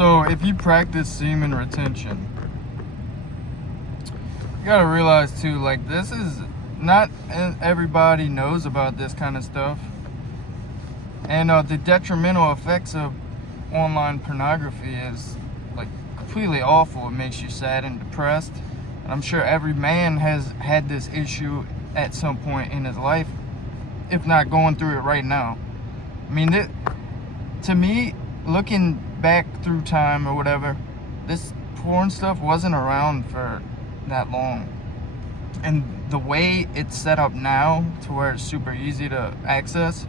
So if you practice semen retention, you gotta realize too, like, this is not everybody knows about this kind of stuff. And the detrimental effects of online pornography is like completely awful. It makes you sad and depressed. And I'm sure every man has had this issue at some point in his life, if not going through it right now. I mean, to me, looking back through time or whatever, this porn stuff wasn't around for that long. And the way it's set up now, to where it's super easy to access,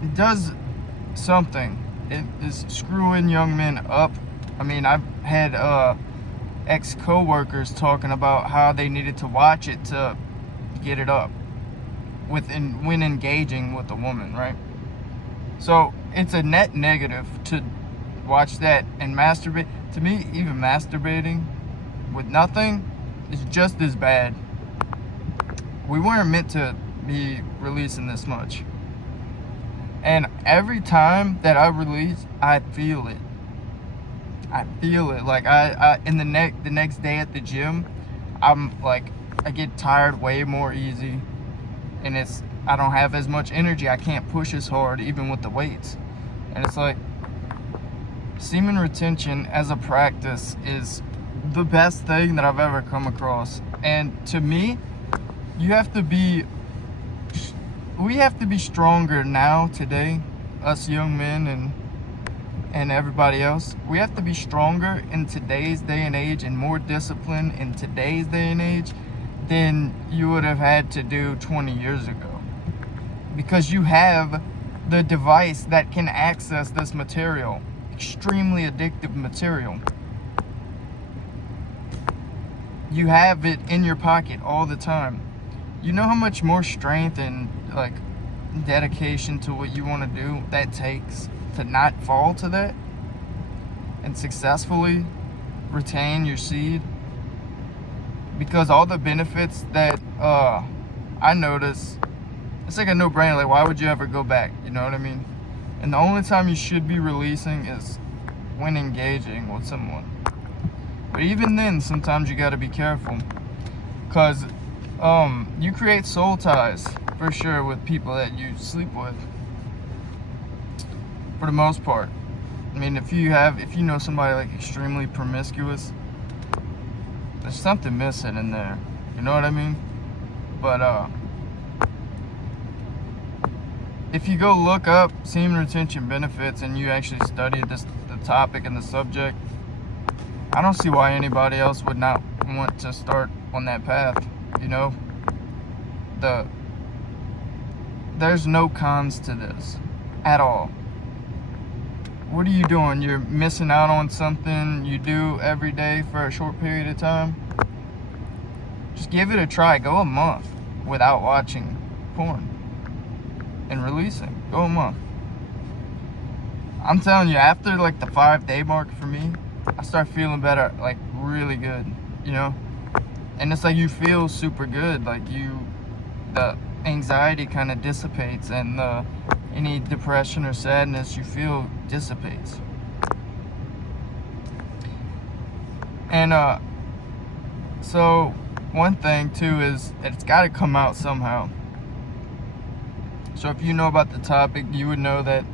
it does something. It is screwing young men up. I mean, I've had ex-co-workers talking about how they needed to watch it to get it up when engaging with a woman, right? So it's a net negative to watch that and masturbate. To me, even masturbating with nothing is just as bad. We weren't meant to be releasing this much. And every time that I release, I feel it. I feel it. Like I in the next day at the gym, I'm like, I get tired way more easy, and I don't have as much energy. I can't push as hard even with the weights. And it's like, semen retention as a practice is the best thing that I've ever come across. And to me, we have to be stronger now today, us young men and everybody else. We have to be stronger in today's day and age, and more disciplined in today's day and age than you would have had to do 20 years ago, because you have the device that can access this material, extremely addictive material. You have it in your pocket all the time. You know how much more strength and like dedication to what you want to do that takes to not fall to that and successfully retain your seed? Because all the benefits that I notice, it's like a no-brainer. Like, why would you ever go back? You know what I mean? And the only time you should be releasing is when engaging with someone. But even then, sometimes you got to be careful, because you create soul ties for sure with people that you sleep with, for the most part. I mean, if you know somebody like extremely promiscuous, there's something missing in there. You know what I mean? But if you go look up semen retention benefits and you actually study the topic and the subject, I don't see why anybody else would not want to start on that path. You know, there's no cons to this at all. What are you doing? You're missing out on something you do every day for a short period of time. Just give it a try. Go a month without watching porn and releasing. Go a month. I'm telling you, after like the 5-day mark for me, I start feeling better, like really good, you know? And it's like you feel super good, like the anxiety kind of dissipates, and any depression or sadness you feel dissipates. And so one thing too is it's got to come out somehow. So if you know about the topic, you would know that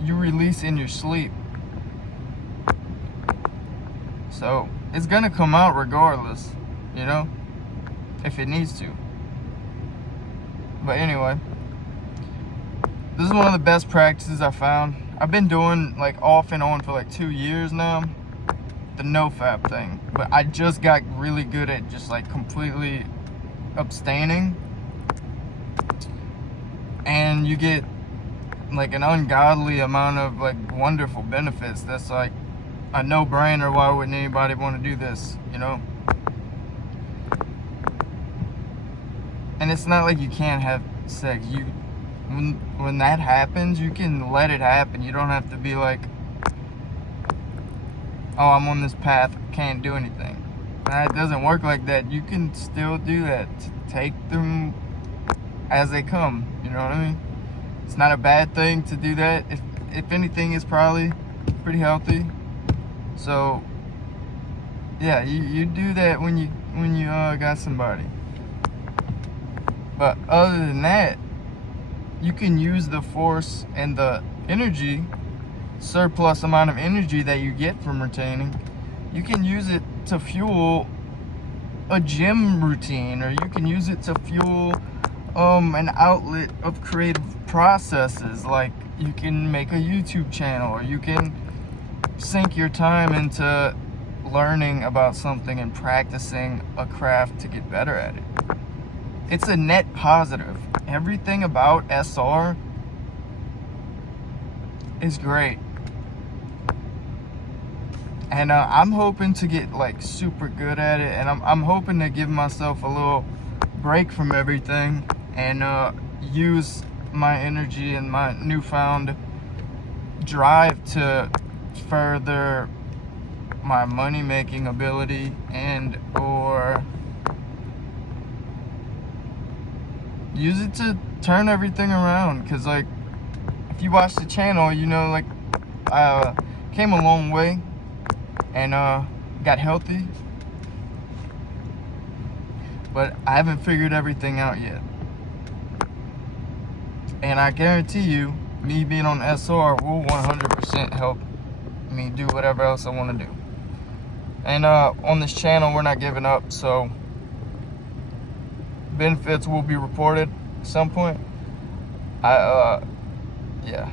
you release in your sleep. So it's gonna come out regardless, you know, if it needs to. But anyway, this is one of the best practices I found. I've been doing like off and on for like 2 years now, the no-fap thing. But I just got really good at just like completely abstaining. And you get like an ungodly amount of like wonderful benefits. That's like a no-brainer. Why wouldn't anybody want to do this, you know? And it's not like you can't have sex. When that happens, you can let it happen. You don't have to be like, oh, I'm on this path, can't do anything. It doesn't work like that. You can still do that. Take them as they come. You know what I mean? It's not a bad thing to do that. If anything, it's probably pretty healthy. So yeah, you do that when you got somebody. But other than that, you can use the force and the energy, surplus amount of energy that you get from retaining, you can use it to fuel a gym routine, or you can use it to fuel an outlet of creative processes. Like, you can make a YouTube channel, or you can sink your time into learning about something and practicing a craft to get better at it. It's a net positive. Everything about SR is great. And I'm hoping to get like super good at it, and I'm hoping to give myself a little break from everything and use my energy and my newfound drive to further my money making ability, and or use it to turn everything around. Because like, if you watch the channel, you know, like, I came a long way and got healthy, but I haven't figured everything out yet. And I guarantee you, me being on SR will 100% help me do whatever else I want to do. And on this channel, we're not giving up, so benefits will be reported at some point. Yeah.